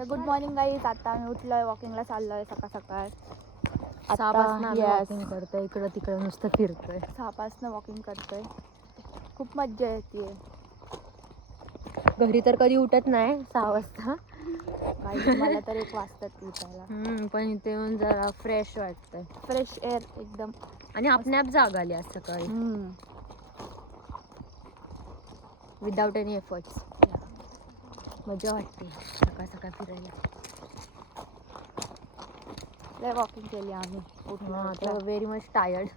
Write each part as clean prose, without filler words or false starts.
तर good morning guys. आता आम्ही उठलोय, वॉकिंगला चाललोय सकाळ सकाळ. 6 वॉकिंग करतोय, इकडं तिकडं नुसतं फिरतोय. 6 वॉकिंग करतोय. खूप मज्जा येते. घरी तर कधी उठत नाही 6 वाजता. मला तर 1 वाजतात उठायला. पण इथे येऊन जरा फ्रेश वाटतंय, फ्रेश एअर एकदम. आणि आपण्याप जाग आली आज सकाळी विदाउट एनी एफर्ट्स. मजा वाटते सकाळ सकाळ फिरायला. लय वॉकिंग केली आम्ही. आता व्हेरी मच टायर्ड.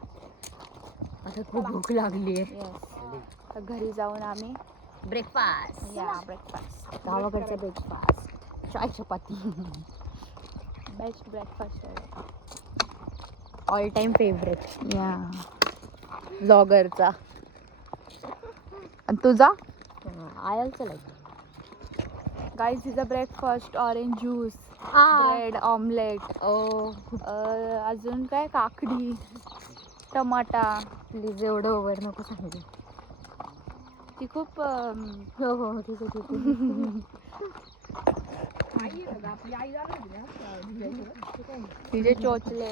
आता खूप भूक लागली आहे. तर घरी जाऊन आम्ही ब्रेकफास्ट. ब्रेकफास्ट. गावाकडचा ब्रेकफास्ट, चाय चपाती. बेस्ट ब्रेकफास्ट आहे. ऑल टाइम फेवरेट ब्लॉगरचा. आणि तुझा? I also like. Guys is breakfast, orange juice, bread omelette, अजून काय, काकडी, टमाटा. प्लीज एवढं ओव्हर नको सांगू. ती खूप हो ठीक आहे. तिचे चोचले.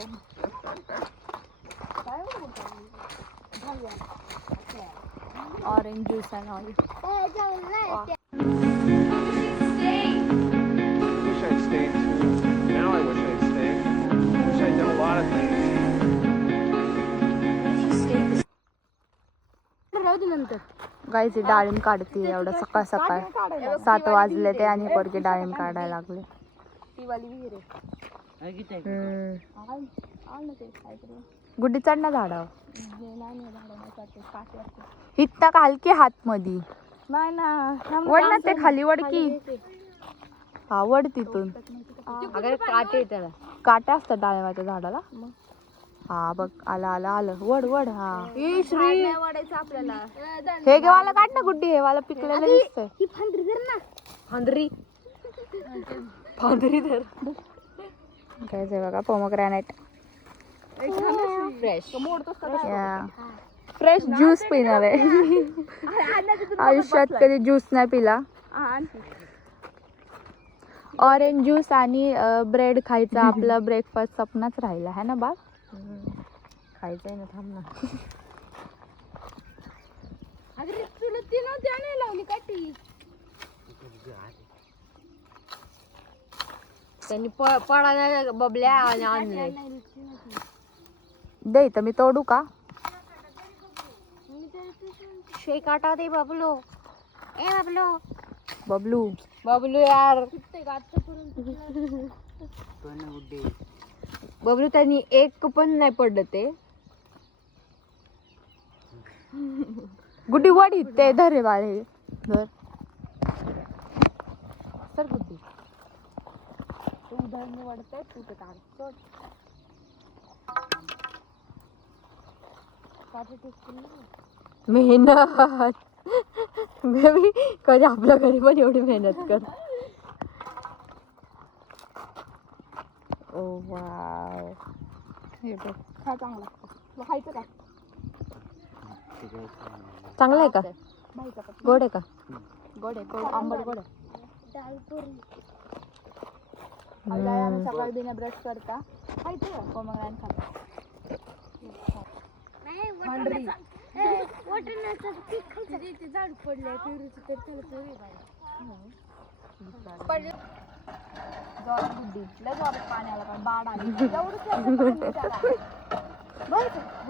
Orange juice and all. Wish I'd stayed too. Now I wish I'd stayed. Wish I'd done a lot of things. Guys डाळिंब काढते एवढं सकाळ सकाळ. 7 वाजले ते आणि पोरगे डाळिंब काढायला लागले. गुड्डी चढ ना झाडावर. हित्ता घाल की हात मधी. नाही ना, वड ना ते खाली वड की. हा वड तिथून. अगर काटे त्याला काटे असतात डाळिंबाच्या झाडाला. हा बघ, आलं वड हा. श्री आपल्याला हे घेवाला काढ ना गुड्डी. हे वाला पिकलेलं दिसतंय. फांदरी धर. काय आहे बघा, पोमोग्रॅनेट. फ्रेश ज्यूस पिणार आहे. आयुष्यात कधी ज्यूस नाही पिला. ऑरेंज ज्यूस आणि ब्रेड खायचा. आपला ब्रेकफास्ट सपनाच राहिला है ना बा. खायचंय ना, थांब ना. त्यांनी पळायला बबल्या आणि आणले. दे तर मी तोडू का? शेक आटा दे बबलू. बबलू यार. बबलू त्यांनी एक पण नाही पडलं ते. गुड्डी वडी ते धर रे बाळे. धर सर गुड्डी. तू धरणे वडते तू ते काढ. मेहनत. बेबी कधी आपल्या घरी पण एवढी मेहनत कर. ओ वाव. हे बघ, खा चांगला. खायचं का? चांगलं आहे का? गोड आहे का? गोड आहे, आंबट गोड आहे. आम्ही सकाळी बिना ब्रश करता खायचं पोमोग्रॅनेट खाता.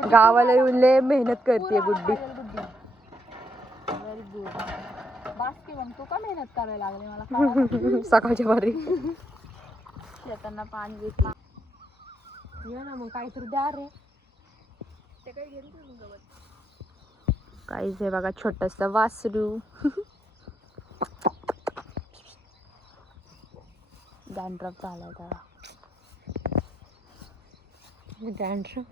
गावाला येऊन लय मेहनत करते गुड्डी. Very good. बास्की मग तू का मेहनत करायला लागली मला? सकाळच्या बारी शेतांना पाणी घेतलं. ये ना मग काहीतरी द्या रे. काहीच आहे बघा, छोटस वासरू. डॅन्ड्रफ झालाय त्याला. डॅन्ड्रफ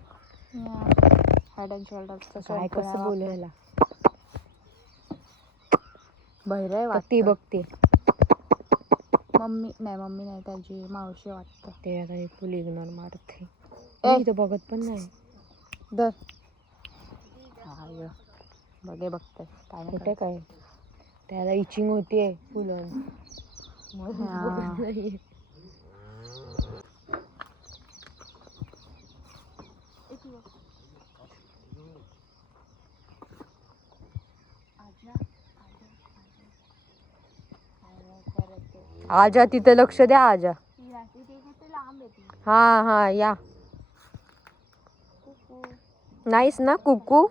हेड अँड शोल्डरचं काय कसं बोलायला. बहिराय ती बघते. मम्मी नाही त्याची मावशी वाटतं. ते आता फुल इग्नोर मारते. इथं बघत पण नाही. दर बघते काय काय त्याला इचिंग होतीये फुलं. आजा तिथे लक्ष द्या आजा. हा हा या. नाहीस ना कुकू.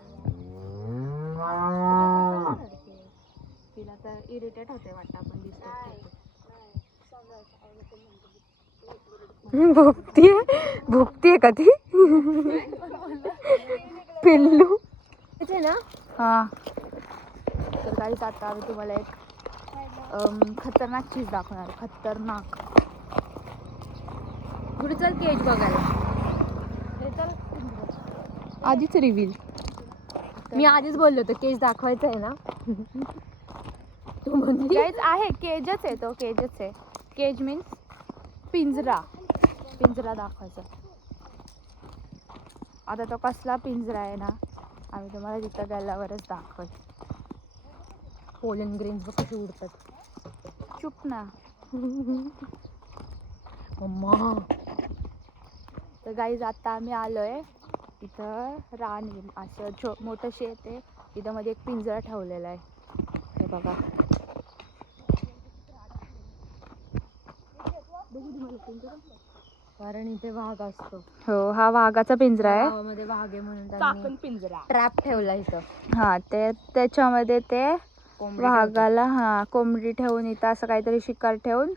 तिला तर इरिटेट होते वाटतं आपण डिस्टर्ब भुकतीये का ती पिल्लू ना. हा तर काहीच आता आम्ही तुम्हाला एक खतरनाक चीज दाखवणार. खतरनाक. पुढे चल केज बघायला. आधीच रिव्हील. मी आधीच बोललो होतो केज दाखवायचं आहे ना. तू म्हणली आहे केजच आहे तो. केजच आहे. केज मीन्स पिंजरा. पिंजरा दाखवायचा. आता तो कसला पिंजरा आहे ना आम्ही तुम्हाला तिथं गेल्यावरच दाखवू. पोलन ग्रेन्स बघ कसे उडतात. चुप ना. मम्मा. तर गाईज आता आम्ही आलोय इथं राणी असं मोठं शेत आहे. इथं मध्ये एक पिंजरा ठेवलेला आहे. हे बघा. कारण इथे वाघ असतो. हो हा वाघाचा पिंजरा आहे. गावामध्ये वाघ आहे म्हणून त्यांनी पिंजरा ट्रॅप ठेवला इथं. हा ते त्याच्यामध्ये ते वाघाला कोंबडी ठेवून इथं असं काहीतरी शिकार ठेवून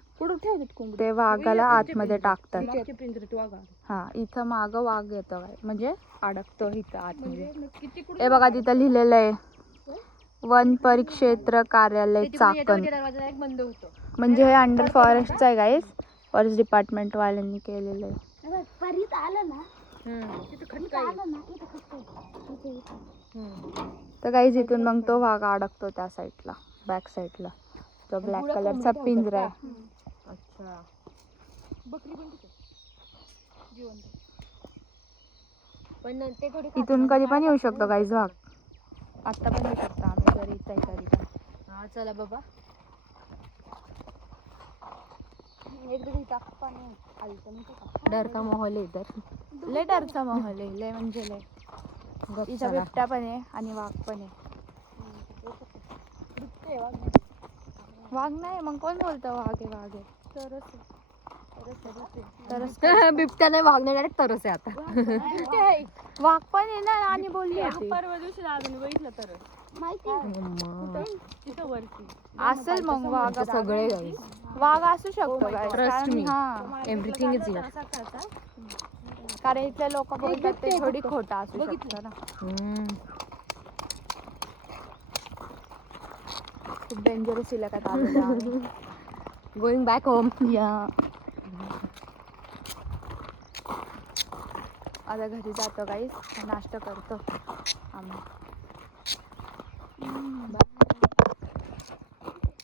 ते वाघाला आतमध्ये टाकतात. हा इथं माग वाघ येतो म्हणजे अडकतो इथं आतमध्ये. हे बघा तिथं लिहिलेलं आहे वन परिक्षेत्र कार्यालय चाकण. म्हणजे हे अंडर फॉरेस्टचं आहे गाईस. फॉरेस्ट डिपार्टमेंट वाल्यांनी केलेलं आहे. तर गाईस इथून मग तो वाघ अडकतो त्या साईडला बॅक साईडला. तो ब्लॅक कलरचा पिंजरा आहे. अच्छा. पण ते इथून कधी पण येऊ शकतो गाईस वाघ. आता पण येऊ शकतो आम्ही जरी इथं तरी पण. हा चला बाबा. डर का माहौल आहे इधर. लय डरचा माहोल आहे. लय म्हणजे लय. इथं बिबट्या पण आहे आणि वाघ पण आहे. वाघ नाही मग कोण बोलतं वाघ आहे वाघ आहे. तरच बिबट्या नाही वाघ नाही डायरेक्ट तरस आहे आता. वाघ पण आहे ना आणि बोलली होती. परवा दिवशी दादाने बघितलं तर असेल मग वाघ. सगळे गाईस. वाघ असू शकतो guys. Trust me. हा एव्हरीथिंग इज हिअर. कारण इथले लोक बोलतात ते थोडी खोटं असू शकतं ना. खूप डेंजरस इलाक्यात आलेलो. Going back home. या आता घरी जातो गाईस. नाश्ता करतो आम्ही.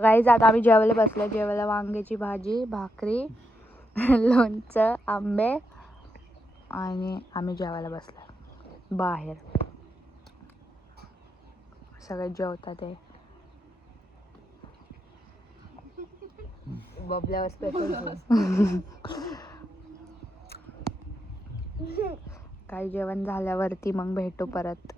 गाईस आता आम्ही जेवायला बसलो. जेवायला वांग्याची भाजी, भाकरी, लोणचं, आंबे आणि आम्ही जेवायला बसलो बाहेर. सगळे जेवतात आहे. बबल्यावर स्पेशल. काही जेवण झाल्यावरती मग भेटू परत.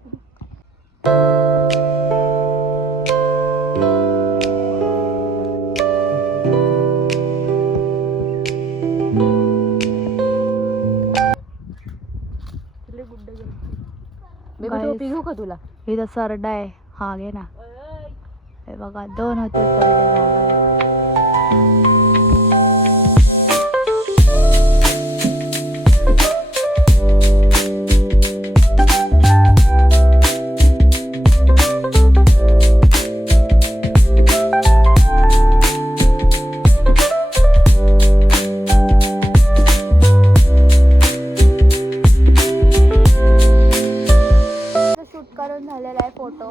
टोपी घेऊ का तुला. इथं सरडा आहे. हा घे ना. हे बघा 2 होते सरडे. करून झालेला आहे फोटो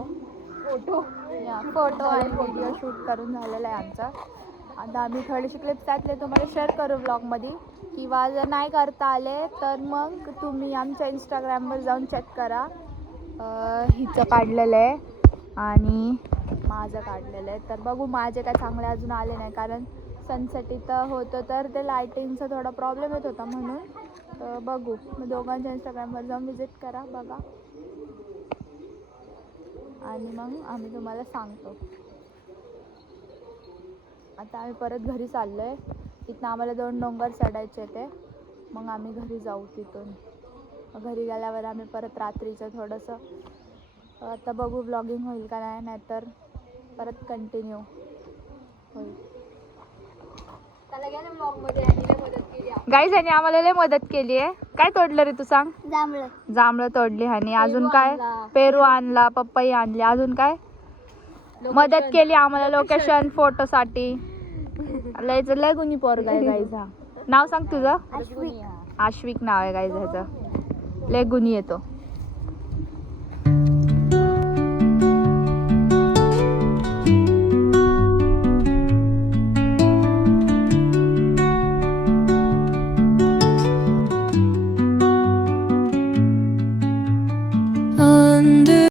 आणि व्हिडिओ शूट करून झालेला आहे आमचा. आता आम्ही थोडेसे क्लिप्स त्यातले तुम्हाला शेअर करू ब्लॉगमध्ये. किंवा जर नाही करता आले तर मग तुम्ही आमच्या इंस्टाग्रामवर जाऊन चेक करा. हिचं काढलेलं आहे आणि माझं काढलेलं आहे. तर बघू माझे काय चांगले अजून आले नाही कारण सनसेट इथं होतं तर ते लायटिंगचा थोडा प्रॉब्लेम येत होता म्हणून बघू. मग दोघांच्या इंस्टाग्रामवर जाऊन विजिट करा, बघा आणि मग आम्ही तुम्हाला सांगतो. आता आम्ही परत घरी चाललो आहे. तिथनं आम्हाला 2 डोंगर चढायचे ते, मग आम्ही घरी जाऊ तिथून. मग घरी गेल्यावर आम्ही परत रात्रीचं थोडंसं आता बघू ब्लॉगिंग होईल का नाही, नाहीतर परत कंटिन्यू होईल. गाईज ह्याने आम्हाला लय मदत केली आहे. काय तोडलं रे तू सांग? जांभळं तोडली ह्याने. अजून काय? पेरू आणला, पपई आणली. अजून काय मदत केली आम्हाला लोकेशन फोटोसाठी. लय गुणी पोरगा आहे गाईज हा. नाव सांग तुझं? आश्विक नाव आहे गाईज ह्याचं. लय गुणी येतो.